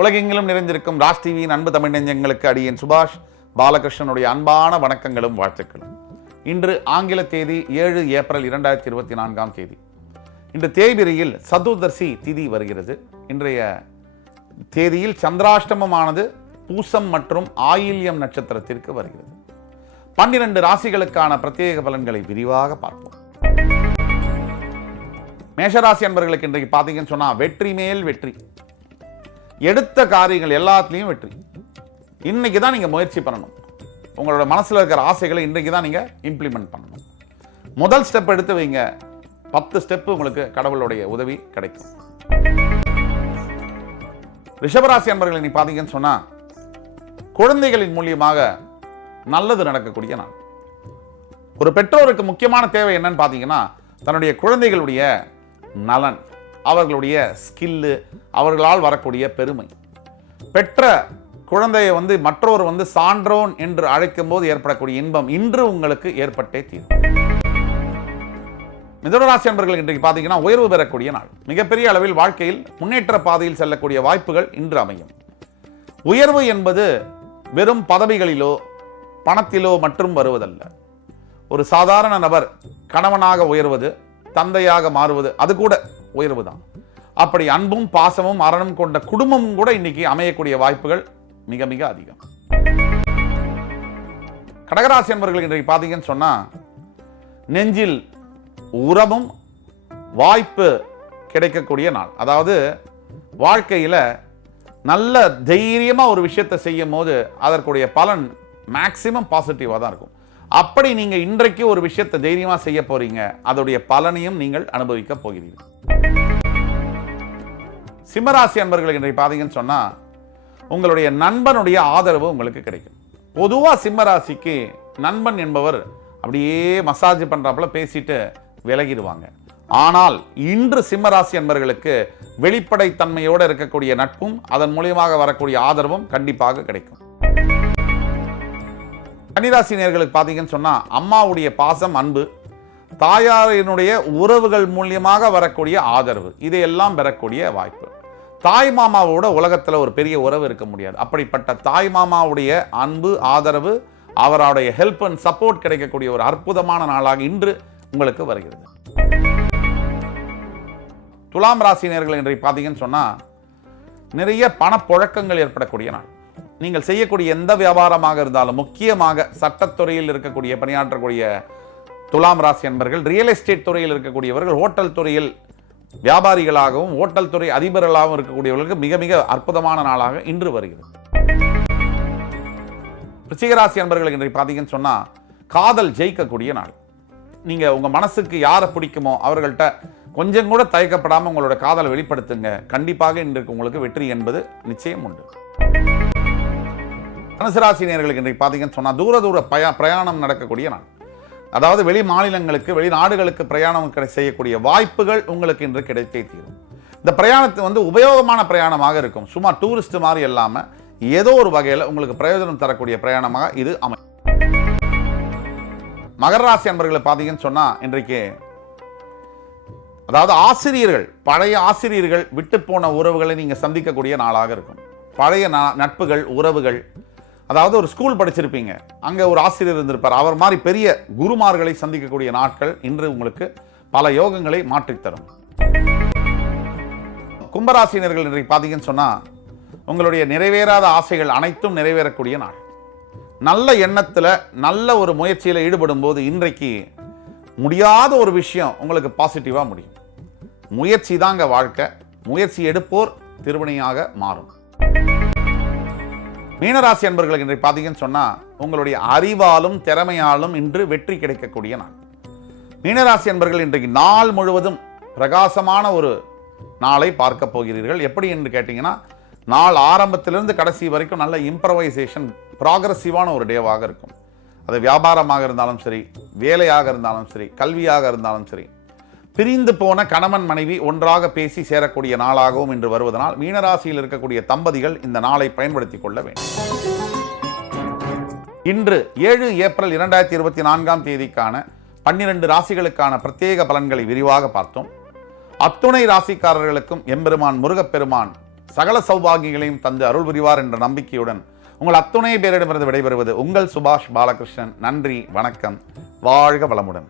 உலகெங்கிலும் நிறைந்திருக்கும் ராஜ் டிவியின் அன்பு தமிழ் நெஞ்சங்களுக்கு அடியேன் சுபாஷ் பாலகிருஷ்ணனுடைய அன்பான வணக்கங்களும் வாழ்த்துக்களும். இன்று ஆங்கில தேதி 7 ஏப்ரல் 2024 தேதி. இன்று தேய்பிரையில் சதுர்தசி திதி வருகிறது. இன்றைய தேதியில் சந்திராஷ்டமமானது பூசம் மற்றும் ஆயில்யம் நட்சத்திரத்திற்கு வருகிறது. 12 ராசிகளுக்கான பிரத்யேக பலன்களை விரிவாக பார்ப்போம். மேஷராசி அன்பர்களுக்கு இன்றைக்கு பார்த்தீங்கன்னு சொன்னா வெற்றி மேல் வெற்றி, எடுத்த காரியங்கள் எல்லாத்துலேயும் வெற்றி. இன்னைக்கு தான் நீங்கள் முயற்சி பண்ணணும். உங்களோட மனசில் இருக்கிற ஆசைகளை இன்றைக்கு தான் நீங்கள் இம்ப்ளிமெண்ட் பண்ணணும். முதல் ஸ்டெப் எடுத்து வைங்க, 10 ஸ்டெப்பு உங்களுக்கு கடவுளுடைய உதவி கிடைக்கும். ரிஷபராசி அன்பர்கள் நீ பார்த்தீங்கன்னு சொன்னால் குழந்தைகளின் மூலியமாக நல்லது நடக்கக்கூடிய நாள். ஒரு பெற்றோருக்கு முக்கியமான தேவை என்னன்னு பார்த்தீங்கன்னா தன்னுடைய குழந்தைகளுடைய நலன், அவர்களுடைய ஸ்கில்லு, அவர்களால் வரக்கூடிய பெருமை. பெற்ற குழந்தையை மற்றொரு சான்றோன் என்று அழைக்கும் போது ஏற்படக்கூடிய இன்பம் இன்று உங்களுக்கு ஏற்பட்டே தீரும். மிதுனராசி அன்பர்கள் இன்றைக்கு பார்த்தீங்கன்னா உயர்வு பெறக்கூடிய நாள். மிகப்பெரிய அளவில் வாழ்க்கையில் முன்னேற்ற பாதையில் செல்லக்கூடிய வாய்ப்புகள் இன்று அமையும். உயர்வு என்பது வெறும் பதவிகளிலோ பணத்திலோ மட்டும் வருவதல்ல. ஒரு சாதாரண நபர் கணவனாக உயர்வது, தந்தையாக மாறுவது, அது கூட உயர்வு தான். அப்படி அன்பும் பாசமும் அறனும் கொண்ட குடும்பமும் கூட இன்னைக்கு அமையக்கூடிய வாய்ப்புகள் மிக மிக அதிகம். கடகராசி என்பவர்கள் இன்றைக்கு பார்த்தீங்கன்னு சொன்னா நெஞ்சில் உரமும் வாய்ப்பு கிடைக்கக்கூடிய நாள். அதாவது வாழ்க்கையில நல்ல தைரியமா ஒரு விஷயத்தை செய்யும் போது அதற்குடைய பலன் மேக்சிமம் பாசிட்டிவா தான் இருக்கும். அப்படி நீங்க இன்றைக்கு ஒரு விஷயத்தை தைரியமா செய்ய போறீங்க, அதோடைய பலனையும் நீங்கள் அனுபவிக்க போகிறீர்கள். சிம்மராசி அன்பர்கள் இன்றைக்கு பார்த்தீங்கன்னு சொன்னா உங்களுடைய நண்பனுடைய ஆதரவு உங்களுக்கு கிடைக்கும். பொதுவா சிம்மராசிக்கு நண்பன் என்பவர் அப்படியே மசாஜ் பண்றாப்புல பேசிட்டு விலகிடுவாங்க. ஆனால் இன்று சிம்மராசி அன்பர்களுக்கு வெளிப்படைத்தன்மையோடு இருக்கக்கூடிய நட்பும் அதன் மூலியமாக வரக்கூடிய ஆதரவும் கண்டிப்பாக கிடைக்கும். கன்னிராசி நேயர்களுக்கு பார்த்தீங்கன்னு சொன்னா அம்மாவுடைய பாசம், அன்பு, தாயாரினுடைய உறவுகள் மூலியமாக வரக்கூடிய ஆதரவு, இதையெல்லாம் பெறக்கூடிய வாய்ப்பு. தாய் மாமாவோட உலகத்தில் ஒரு பெரிய உறவு இருக்க முடியாது. அப்படிப்பட்ட தாய் மாமாவுடைய அன்பு, ஆதரவு, அவருடைய ஹெல்ப் அண்ட் சப்போர்ட் கிடைக்கக்கூடிய ஒரு அற்புதமான நாளாக இன்று உங்களுக்கு வருகிறது. துலாம் ராசினியர்கள் இன்றைக்கு பார்த்தீங்கன்னு சொன்னா நிறைய பணப்புழக்கங்கள் ஏற்படக்கூடிய நாள். நீங்கள் செய்யக்கூடிய எந்த வியாபாரமாக இருந்தாலும், முக்கியமாக சட்டத்துறையில் இருக்கக்கூடிய பணியாற்றக்கூடிய துலாம் ராசி அன்பர்கள், ரியல் எஸ்டேட் துறையில் இருக்கக்கூடியவர்கள், ஹோட்டல் துறையில் வியாபாரிகளாகவும் ஹோட்டல் துறை அதிபர்களாகவும் இருக்கக்கூடியவர்களுக்கு மிக மிக அற்புதமான நாளாக இன்று வருகிறது. ரிச்சிகராசி அன்பர்களுக்கு இன்றைக்கு பார்த்தீங்கன்னு சொன்னா காதல் ஜெயிக்கக்கூடிய நாள். நீங்க உங்க மனசுக்கு யாரை பிடிக்குமோ அவர்கள்ட்ட கொஞ்சம் கூட தயக்கப்படாமல் உங்களோட காதலை வெளிப்படுத்துங்க. கண்டிப்பாக இன்றைக்கு உங்களுக்கு வெற்றி என்பது நிச்சயம் உண்டு. தனுசு ராசி நேயர்களுக்கு இன்றைக்கு பார்த்தீங்கன்னு சொன்னா தூர பிரயாணம் நடக்கக்கூடிய நாள். அதாவது வெளி மாநிலங்களுக்கு, வெளிநாடுகளுக்கு பிரயாணம் செய்யக்கூடிய வாய்ப்புகள் உங்களுக்கு இன்று கிடைத்தே தீரும். இந்த பிரயாணத்தை உபயோகமான பிரயாணமாக இருக்கும். சும்மா டூரிஸ்ட் மாதிரி இல்லாம ஏதோ ஒரு வகையில் உங்களுக்கு பிரயோஜனம் தரக்கூடிய பிரயாணமாக இது அமையும். மகர ராசி அன்பர்களை பார்த்தீங்கன்னு சொன்னா இன்றைக்கு அதாவது ஆசிரியர்கள், பழைய ஆசிரியர்கள் விட்டு போன உறவுகளை நீங்க சந்திக்கக்கூடிய நாளாக இருக்கும். பழைய நட்புகள், உறவுகள், அதாவது ஒரு ஸ்கூல் படிச்சிருப்பீங்க, அங்கே ஒரு ஆசிரியர் இருந்திருப்பார், அவர் மாதிரி பெரிய குருமார்களை சந்திக்கக்கூடிய நாட்கள் இன்று உங்களுக்கு பல யோகங்களை மாற்றித்தரும். கும்பராசினியர்கள் இன்றைக்கு பார்த்தீங்கன்னு சொன்னால் உங்களுடைய நிறைவேறாத ஆசைகள் அனைத்தும் நிறைவேறக்கூடிய நாள். நல்ல எண்ணத்தில், நல்ல ஒரு முயற்சியில் ஈடுபடும் போது இன்றைக்கு முடியாத ஒரு விஷயம் உங்களுக்கு பாசிட்டிவாக முடியும். முயற்சி தாங்க வாழ்க்கை. முயற்சி எடுப்போர் திருவினையாக மாறும். மீனராசி அன்பர்களுக்கு இன்றைக்கு பார்த்தீங்கன்னு சொன்னா உங்களுடைய அறிவாலும் திறமையாலும் இன்று வெற்றி கிடைக்கக்கூடிய நாள். மீனராசி அன்பர்கள் இன்றைக்கு நாள் முழுவதும் பிரகாசமான ஒரு நாளை பார்க்க போகிறீர்கள். எப்படி என்று கேட்டீங்கன்னா நாள் ஆரம்பத்திலிருந்து கடைசி வரைக்கும் நல்ல இம்ப்ரவைசேஷன், ப்ராக்ரஸிவான ஒரு டேவாக இருக்கும். அது வியாபாரமாக இருந்தாலும் சரி, வேலையாக இருந்தாலும் சரி, கல்வியாக இருந்தாலும் சரி, பிரிந்து போன கணவன் மனைவி ஒன்றாக பேசி சேரக்கூடிய நாளாகவும் இன்று வருவதனால் மீனராசியில் இருக்கக்கூடிய தம்பதிகள் இந்த நாளை பயன்படுத்திக் கொள்ள வேண்டும். இன்று 7 ஏப்ரல் 2024 தேதிக்கான 12 ராசிகளுக்கான பிரத்யேக பலன்களை விரிவாக பார்த்தோம். அத்துணை ராசிக்காரர்களுக்கும் எம்பெருமான் முருகப்பெருமான் சகல சௌபாகியங்களையும் தந்து அருள் புரிவார் என்ற நம்பிக்கையுடன் உங்கள் அத்துணை பேரிடமிருந்து விடைபெறுவது உங்கள் சுபாஷ் பாலகிருஷ்ணன். நன்றி, வணக்கம், வாழ்க வளமுடன்.